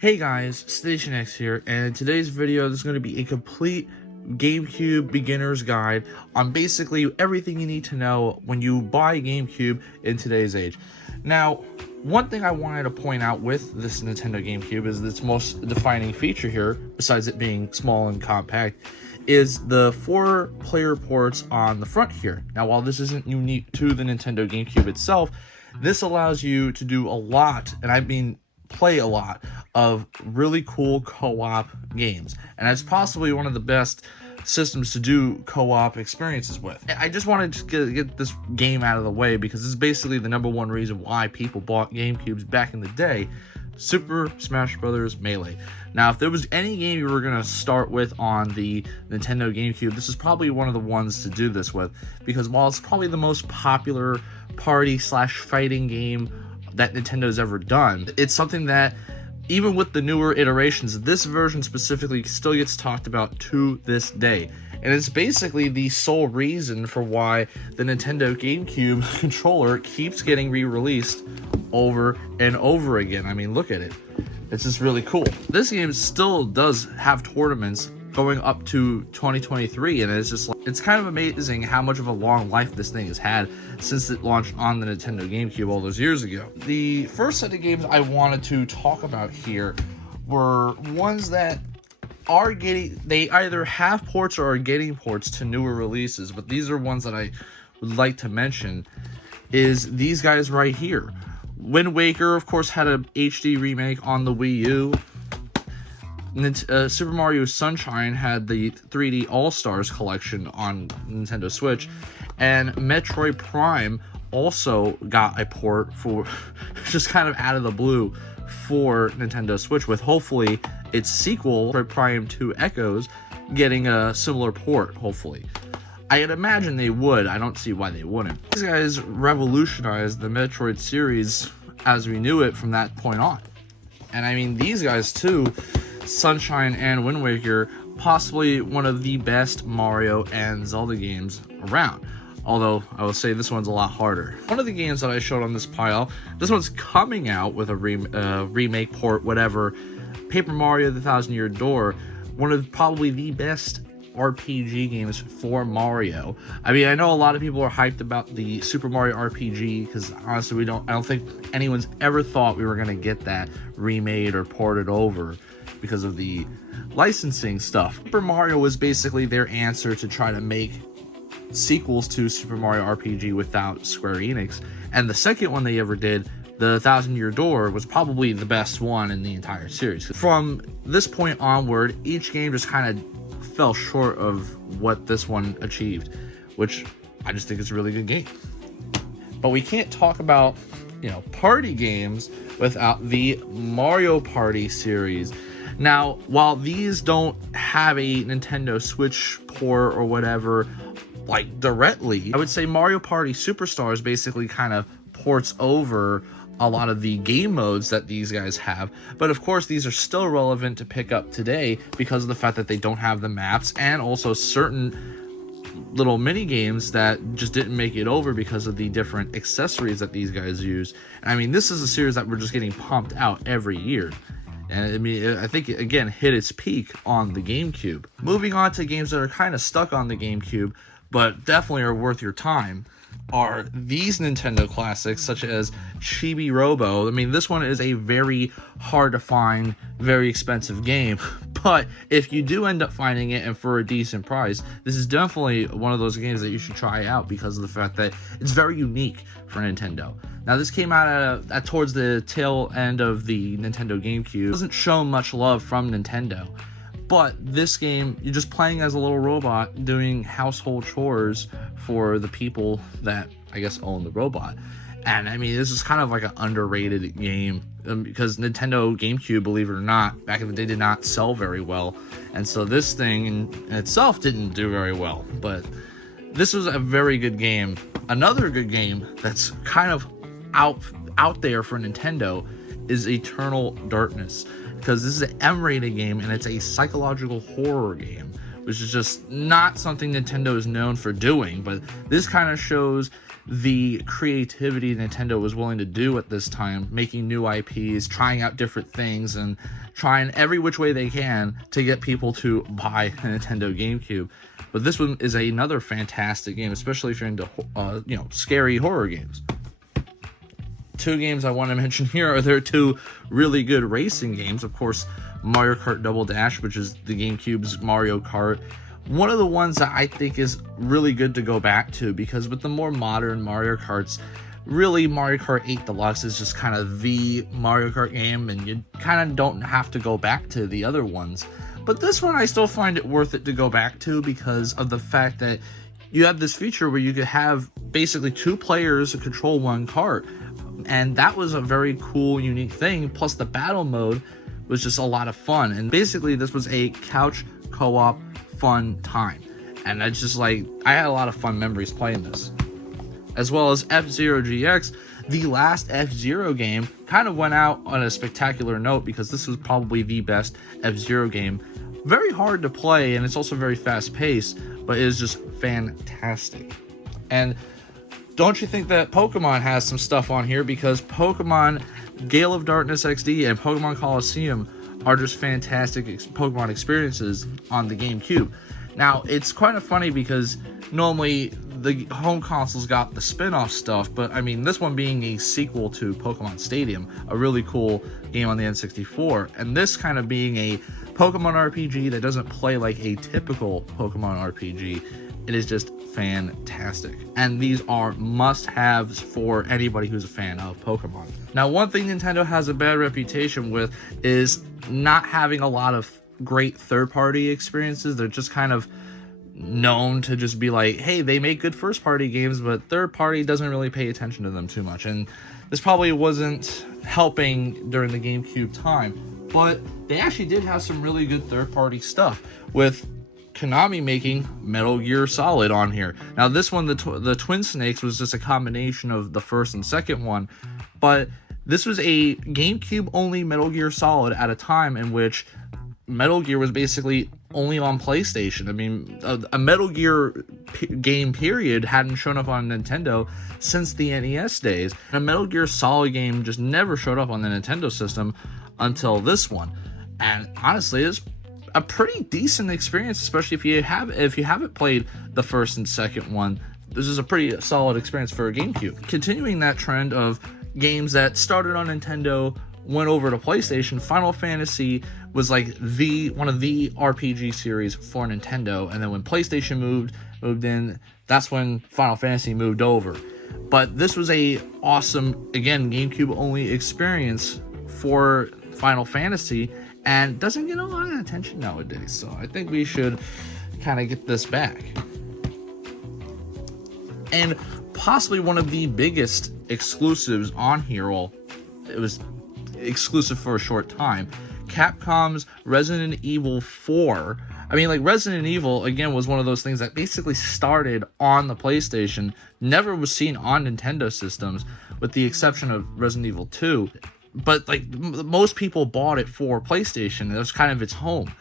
Hey guys, Station X here, and in today's video there's going to be a complete GameCube beginner's guide on basically everything you need to know when you buy GameCube in today's age. Now, one thing I wanted to point out with this Nintendo GameCube is its most defining feature here, besides it being small and compact, is the 4-player ports on the front here. Now, while this isn't unique to the Nintendo GameCube itself, this allows you to do a lot, and I mean play a lot, of really cool co-op games, and it's possibly one of the best systems to do co-op experiences with. I just wanted to get this game out of the way because it's basically the #1 reason why people bought GameCubes back in the day: Super Smash Bros. Melee. Now, if there was any game you were going to start with on the Nintendo GameCube, this is probably one of the ones to do this with, because while it's probably the most popular party/fighting game that Nintendo's ever done, it's something that, even with the newer iterations, this version specifically still gets talked about to this day. And it's basically the sole reason for why the Nintendo GameCube controller keeps getting re-released over and over again. I mean, look at it. It's just really cool. This game still does have tournaments going up to 2023, and it's just like, it's kind of amazing how much of a long life this thing has had since it launched on the Nintendo GameCube all those years ago. The first set of games I wanted to talk about here were ones that are they either have ports or are getting ports to newer releases, but these are ones that I would like to mention. Is these guys right here. Wind Waker, of course, had a HD remake on the Wii U. Super Mario Sunshine had the 3D All-Stars collection on Nintendo Switch, and Metroid Prime also got a port for just kind of out of the blue for Nintendo Switch, with hopefully its sequel, Metroid Prime 2 Echoes, getting a similar port, hopefully. I'd imagine they would. I don't see why they wouldn't. These guys revolutionized the Metroid series as we knew it from that point on. And I mean, these guys too, Sunshine and Wind Waker, possibly one of the best Mario and Zelda games around. Although, I will say this one's a lot harder. One of the games that I showed on this pile, this one's coming out with a remake, port, whatever. Paper Mario: The Thousand Year Door, one of probably the best RPG games for Mario. I mean, I know a lot of people are hyped about the Super Mario RPG, because honestly, I don't think anyone's ever thought we were going to get that remade or ported over because of the licensing stuff. Super Mario was basically their answer to try to make sequels to Super Mario RPG without Square Enix, and the second one they ever did, The Thousand Year Door, was probably the best one in the entire series. From this point onward, each game just kind of fell short of what this one achieved, which I just think is a really good game. But we can't talk about, party games without the Mario Party series. Now, while these don't have a Nintendo Switch port or whatever, like directly, I would say Mario Party Superstars basically kind of ports over a lot of the game modes that these guys have, but of course these are still relevant to pick up today because of the fact that they don't have the maps, and also certain little mini games that just didn't make it over because of the different accessories that these guys use. I mean, this is a series that we're just getting pumped out every year, and I mean, I think it again hit its peak on the GameCube. Moving on to games that are kind of stuck on the GameCube but definitely are worth your time are these Nintendo classics, such as Chibi Robo. I mean, this one is a very hard to find, very expensive game, but if you do end up finding it and for a decent price, this is definitely one of those games that you should try out because of the fact that it's very unique for Nintendo. Now, this came out towards the tail end of the Nintendo GameCube. It doesn't show much love from Nintendo, but this game, you're just playing as a little robot doing household chores for the people that, I guess, own the robot. And I mean, this is kind of like an underrated game because Nintendo GameCube, believe it or not, back in the day did not sell very well. And so this thing in itself didn't do very well. But this was a very good game. Another good game that's kind of out there for Nintendo is Eternal Darkness, because this is an M-rated game and it's a psychological horror game, which is just not something Nintendo is known for doing. But this kind of shows the creativity Nintendo was willing to do at this time, making new IPs, trying out different things, and trying every which way they can to get people to buy a Nintendo GameCube. But this one is another fantastic game, especially if you're into scary horror games. Two games I want to mention here are there two really good racing games. Of course, Mario Kart Double Dash, which is the GameCube's Mario Kart. One of the ones that I think is really good to go back to, because with the more modern Mario Karts, really Mario Kart 8 Deluxe is just kind of the Mario Kart game, and you kind of don't have to go back to the other ones. But this one I still find it worth it to go back to because of the fact that you have this feature where you could have basically two players control one kart. And that was a very cool, unique thing. Plus the battle mode was just a lot of fun. And basically this was a couch co-op fun time. And I had a lot of fun memories playing this. As well as F-Zero GX, the last F-Zero game, kind of went out on a spectacular note because this was probably the best F-Zero game. Very hard to play, and it's also very fast paced, but it is just fantastic. And don't you think that Pokemon has some stuff on here? Because Pokemon Gale of Darkness XD and Pokemon Coliseum are just fantastic Pokemon experiences on the GameCube. Now, it's kind of funny because normally the home consoles got the spin-off stuff, but I mean, this one being a sequel to Pokemon Stadium, a really cool game on the N64, and this kind of being a Pokemon RPG that doesn't play like a typical Pokemon RPG. It is just fantastic. And these are must-haves for anybody who's a fan of Pokemon. Now, one thing Nintendo has a bad reputation with is not having a lot of great third-party experiences. They're just kind of known to just be like, hey, they make good first-party games, but third-party doesn't really pay attention to them too much. And this probably wasn't helping during the GameCube time. But they actually did have some really good third-party stuff, with Konami making Metal Gear Solid on here. Now this one, the Twin Snakes, was just a combination of the first and second one, but this was a GameCube only Metal Gear Solid at a time in which Metal Gear was basically only on PlayStation. I mean, a Metal Gear game period hadn't shown up on Nintendo since the NES days. And a Metal Gear Solid game just never showed up on the Nintendo system until this one. And honestly, it's a pretty decent experience, especially if you haven't played the first and second one. This is a pretty solid experience for a GameCube. Continuing that trend of games that started on Nintendo, went over to PlayStation, Final Fantasy was like one of the RPG series for Nintendo, and then when PlayStation moved in, that's when Final Fantasy moved over. But this was a awesome, again, GameCube only experience for Final Fantasy, and doesn't get a lot of attention nowadays, so I think we should kind of get this back. And possibly one of the biggest exclusives on here, well, it was exclusive for a short time, Capcom's Resident Evil 4. I mean, like, Resident Evil, again, was one of those things that basically started on the PlayStation, never was seen on Nintendo systems, with the exception of Resident Evil 2. But, like, most people bought it for PlayStation. It was kind of its home.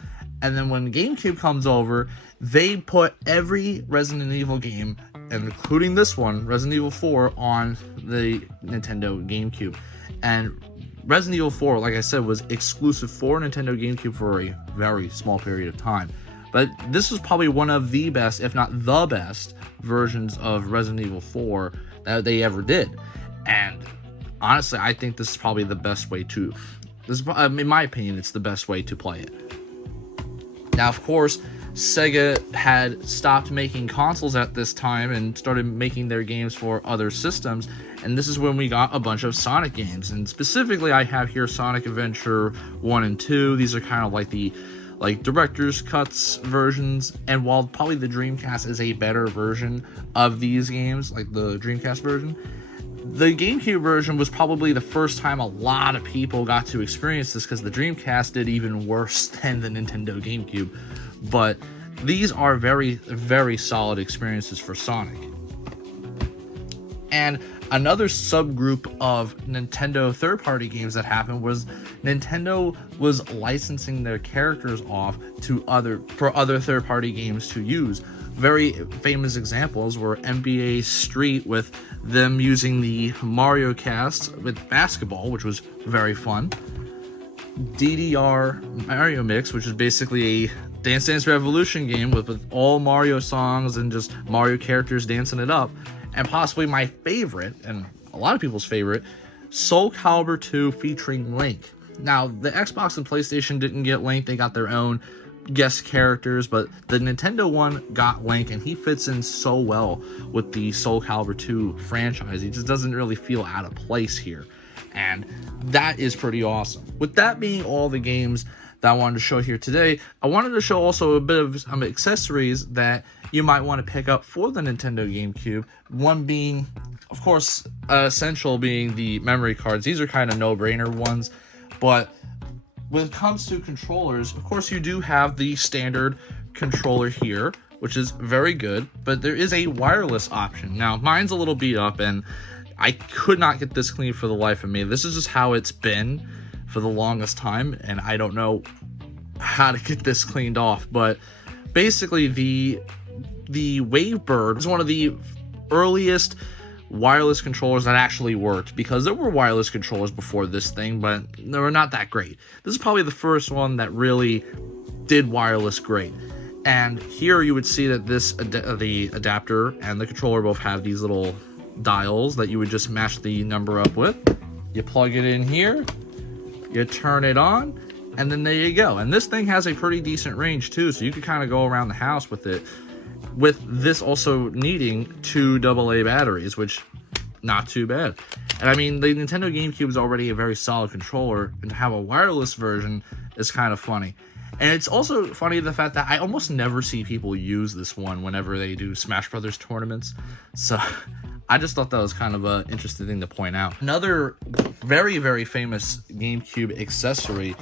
And then when GameCube comes over, they put every Resident Evil game, including this one, Resident Evil 4, on the Nintendo GameCube. And Resident Evil 4, like I said, was exclusive for Nintendo GameCube for a very small period of time. But this was probably one of the best, if not the best, versions of Resident Evil 4 that they ever did. And honestly, I think this is probably the best way to, in my opinion, it's the best way to play it. Now, of course, Sega had stopped making consoles at this time and started making their games for other systems, and this is when we got a bunch of Sonic games. And specifically, I have here Sonic Adventure 1 and 2. These are kind of like the director's cuts versions, and while probably the Dreamcast is a better version of these games, like the Dreamcast version, the GameCube version was probably the first time a lot of people got to experience this, because the Dreamcast did even worse than the Nintendo GameCube. But these are very, very solid experiences for Sonic. And another subgroup of Nintendo third-party games that happened was Nintendo was licensing their characters off to other third-party games to use. very famous examples were NBA Street, with them using the Mario cast with basketball, which was very fun. DDR Mario Mix, which is basically a Dance Dance Revolution game with all Mario songs and just Mario characters dancing it up. And possibly my favorite, and a lot of people's favorite, Soul Calibur 2 featuring Link. Now, the Xbox and PlayStation didn't get Link, they got their own guest characters, but the Nintendo one got Link, and he fits in so well with the Soul Calibur 2 franchise. He just doesn't really feel out of place here, and that is pretty awesome. With that being all the games that I wanted to show here today, I wanted to show also a bit of some accessories that you might want to pick up for the Nintendo GameCube. One being, of course, essential being the memory cards. These are kind of no-brainer ones, but when it comes to controllers, of course, you do have the standard controller here, which is very good, but there is a wireless option. Now, mine's a little beat up, and I could not get this clean for the life of me. This is just how it's been for the longest time, and I don't know how to get this cleaned off. But basically, the Wavebird is one of the earliest wireless controllers that actually worked, because there were wireless controllers before this thing, but they were not that great. This is probably the first one that really did wireless great. And here you would see that the adapter and the controller both have these little dials that you would just match the number up with. You plug it in here, you turn it on, and then there you go. And this thing has a pretty decent range too, so you could kind of go around the house with it, with this also needing 2 AA batteries, which not too bad. And I mean, the Nintendo GameCube is already a very solid controller, and to have a wireless version is kind of funny. And it's also funny the fact that I almost never see people use this one whenever they do Smash Brothers tournaments, so I just thought that was kind of an interesting thing to point out. Another very, very famous GameCube accessory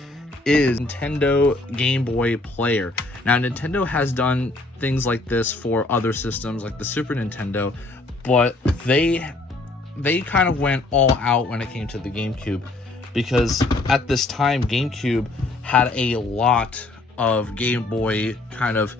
is Nintendo Game Boy Player. Now, Nintendo has done things like this for other systems like the Super Nintendo, but they kind of went all out when it came to the GameCube, because at this time GameCube had a lot of Game Boy kind of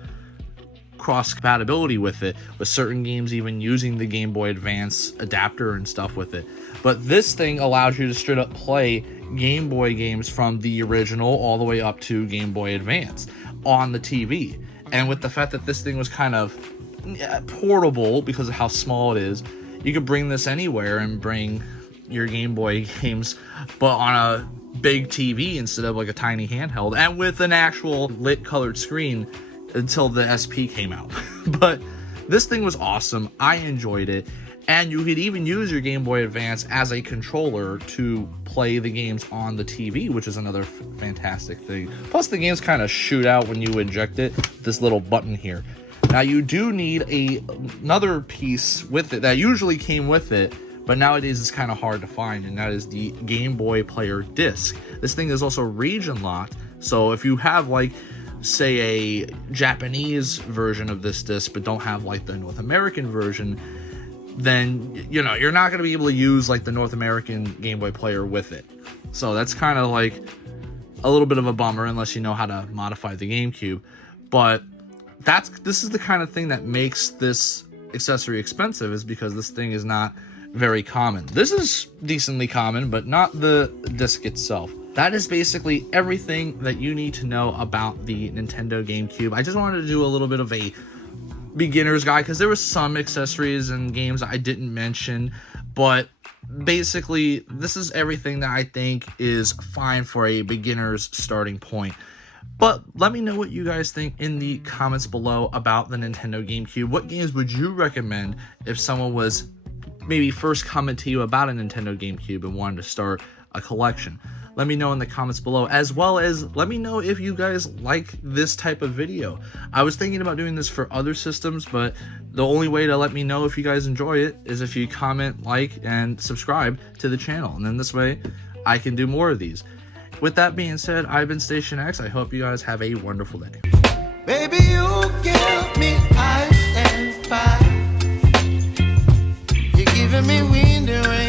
cross compatibility with it, with certain games even using the Game Boy Advance adapter and stuff with it. But this thing allows you to straight up play Game Boy games from the original all the way up to Game Boy Advance on the TV. And with the fact that this thing was kind of portable because of how small it is, you could bring this anywhere and bring your Game Boy games, but on a big TV instead of like a tiny handheld, and with an actual lit colored screen until the SP came out. But this thing was awesome. I enjoyed it. And you could even use your Game Boy Advance as a controller to play the games on the TV, which is another fantastic thing. Plus, the games kind of shoot out when you eject it, this little button here. Now, you do need another piece with it that usually came with it, but nowadays it's kind of hard to find, and that is the Game Boy Player disc. This thing is also region locked, so if you have, like, say, a Japanese version of this disc, but don't have, like, the North American version, then, you know, you're not going to be able to use, like, the North American Game Boy Player with it. So that's kind of, like, a little bit of a bummer unless you know how to modify the GameCube. But this is the kind of thing that makes this accessory expensive, is because this thing is not very common. This is decently common, but not the disc itself. That is basically everything that you need to know about the Nintendo GameCube. I just wanted to do a little bit of a beginner's guide, because there were some accessories and games I didn't mention, but basically this is everything that I think is fine for a beginner's starting point. But let me know what you guys think in the comments below about the Nintendo GameCube. What games would you recommend if someone was maybe first coming to you about a Nintendo GameCube and wanted to start a collection? Let me know in the comments below, as well as let me know if you guys like this type of video. I was thinking about doing this for other systems, but the only way to let me know if you guys enjoy it is if you comment, like, and subscribe to the channel. And then this way I can do more of these. With that being said, I've been Station X. I hope you guys have a wonderful day. Baby, you give me ice and fire. You're giving me wind and rain.